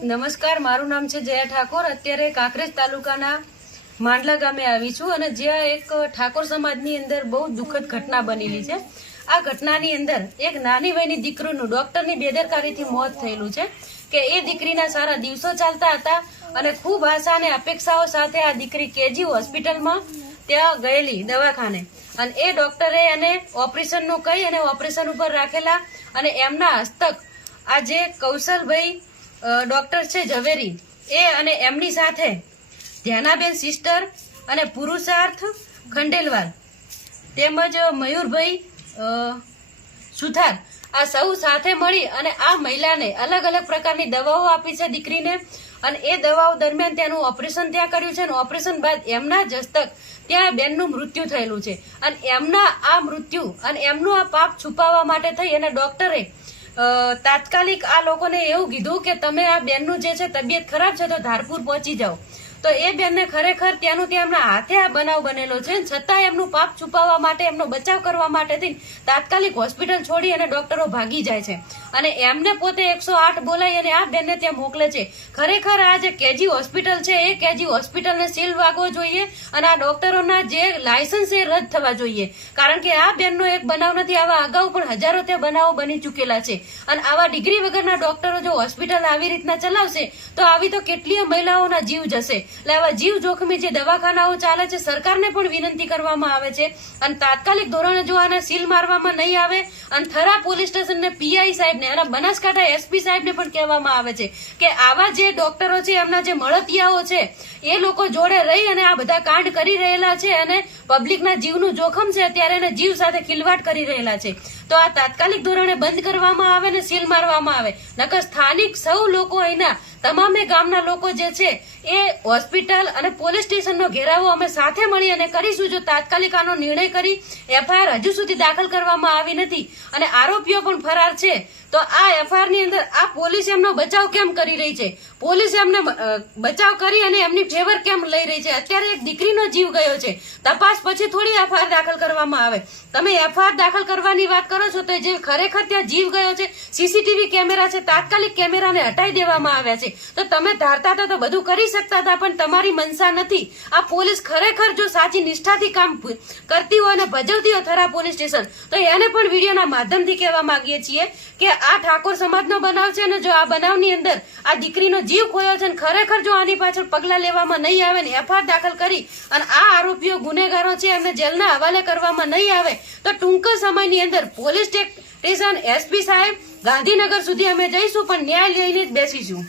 નમસ્કાર, મારું નામ છે જયા ઠાકોર। અત્યારે કાંકરેજ તાલુકાના માંડલા ગામે આવી છું અને જ્યાં એક ઠાકોર સમાજની અંદર બહુ દુઃખદ ઘટના બનેલી છે। આ ઘટનાની અંદર એક નાની વયની દીકરીનું ડોક્ટરની બેદરકારીથી મોત થયેલું છે કે એ દીકરીના સારા દિવસો ચાલતા હતા અને ખૂબ આશા અને અપેક્ષાઓ સાથે આ દીકરી કેજી હોસ્પિટલમાં ત્યાં ગયેલી દવાખાને અને એ ડોક્ટરે એને ઓપરેશનનું કહી અને ઓપરેશન ઉપર રાખેલા અને એમના હસ્તક આ જે કૌશલભાઈ ડોક્ટર છે ઝવેરી એ અને એમની સાથે ધ્યાનાબેન સિસ્ટર અને પુરુષાર્થ ખંડેલવાલ તેમજ મયુરભાઈ સુથાર આ સૌ સાથે મળી અને આ મહિલાને અલગ અલગ પ્રકારની દવાઓ આપી છે દીકરીને અને એ દવાઓ દરમિયાન તેનું ઓપરેશન ત્યાં કર્યું છે અને ઓપરેશન બાદ એમના જ હસ્તક ત્યાં બેનનું મૃત્યુ થયેલું છે અને એમના આ મૃત્યુ અને એમનું આ પાપ છુપાવવા માટે થઈ અને ડોક્ટરે તાત્કાલિક આ લોકોને એવું કીધું કે તમે આ બેનનું જે છે તબિયત ખરાબ છે તો ધારપુર પહોંચી જાઓ। તો એ બેનને ખરેખર ત્યાંનું ત્યાં એમના હાથે આ બનાવ બનેલો છે છતાં એમનું પાપ છુપાવવા માટે એમનો બચાવ કરવા માટે તાત્કાલિક હોસ્પિટલ છોડી અને ડોક્ટરો ભાગી જાય છે અને એમને પોતે 108 બોલાવી અને આ બેનને ત્યાં મોકલે છે। ખરેખર આ જે કેજી હોસ્પિટલ છે એ કેજી હોસ્પિટલને સીલ વાગવો જોઈએ અને આ ડોક્ટરોના જે લાયસન્સ એ રદ થવા જોઈએ કારણ કે આ બેનનો એક બનાવ નથી, આવા અગાઉ પણ હજારો ત્યાં બનાવો બની ચૂકેલા છે અને આવા ડિગ્રી વગરના ડોક્ટરો જો હોસ્પિટલ આવી રીતના ચલાવશે તો આવી તો કેટલીય મહિલાઓના જીવ જશે। એટલે આવા જીવ જોખમી જે દવાખાનાઓ ચાલે છે સરકારને પણ વિનંતી કરવામાં આવે છે અને તાત્કાલિક ધોરણે જો આને સીલ મારવામાં નહીં આવે અને થરા પોલીસ સ્ટેશનને પીઆઈ સાહેબને અને બનાસકાંઠા એસપી સાહેબને પણ કહેવામાં આવે છે કે આવા જે ડોક્ટરો છે એમના જે મળતિયાઓ છે એ લોકો જોડે રહી અને આ બધા કાંડ કરી રહેલા છે અને પબ્લિકના જીવનું જોખમ છે ત્યારે એને જીવ સાથે ખિલવાડ કરી રહેલા છે। તો આ તાત્કાલિક ધોરણે બંધ કરવામાં આવે ને સીલ મારવામાં આવે નકર સ્થાનિક સૌ લોકો અહીંના તમામે ગામના લોકો જે છે એ હોસ્પિટલ અને પોલીસ સ્ટેશનનો ઘેરાવો અમે સાથે મળી અને કરીશું। જો તાત્કાલિક આનો નિર્ણય કરી એફઆઈઆર હજુ સુધી દાખલ કરવામાં આવી નથી અને આરોપીઓ પણ ફરાર છે તો આ એફઆઈઆર ની અંદર આ પોલીસ એમનો બચાવ કેમ કરી રહી છે, પોલીસ એમને બચાવ કરી અને એમની ફેવર કેમ લઈ રહી છે? અત્યારે એક દીકરીનો જીવ ગયો છે, તપાસ પછી થોડી એફઆઈઆર દાખલ કરવામાં આવે। તમે એફઆઈઆર દાખલ કરવાની વાત કરો છો તો જે ખરેખર ત્યાં જીવ ગયો છે સીસીટીવી કેમેરા છે તાત્કાલિક કેમેરાને હટાવી દેવામાં આવ્યા છે। તો તમે ધારતા હતા તો બધું કરી શકતા હતા પણ તમારી મનસા નથી। આ પોલીસ ખરેખર જો સાચી નિષ્ઠાથી કામ કરતી હોય અને ભજવતી હોય થરા પોલીસ સ્ટેશન તો એને પણ વિડીયોના માધ્યમથી કહેવા માંગીએ છીએ કે આ ઠાકોર સમાજનો બનાવ છે અને જો આ બનાવની અંદર આ દીકરીનો જીવ ખોયો છે અને ખરેખર જો આની પાછળ પગલાં લેવામાં નહીં આવે ને એફઆઈઆર દાખલ કરી અને આ આરોપીઓ ગુનેગારો છે એમને જેલના હવાલે કરવામાં નહીં આવે તો ટૂંક સમયની અંદર પોલીસ સ્ટેશન એસપી સાહેબ ગાંધીનગર સુધી અમે જઈશું પણ ન્યાય લઈને જ બેસીશું।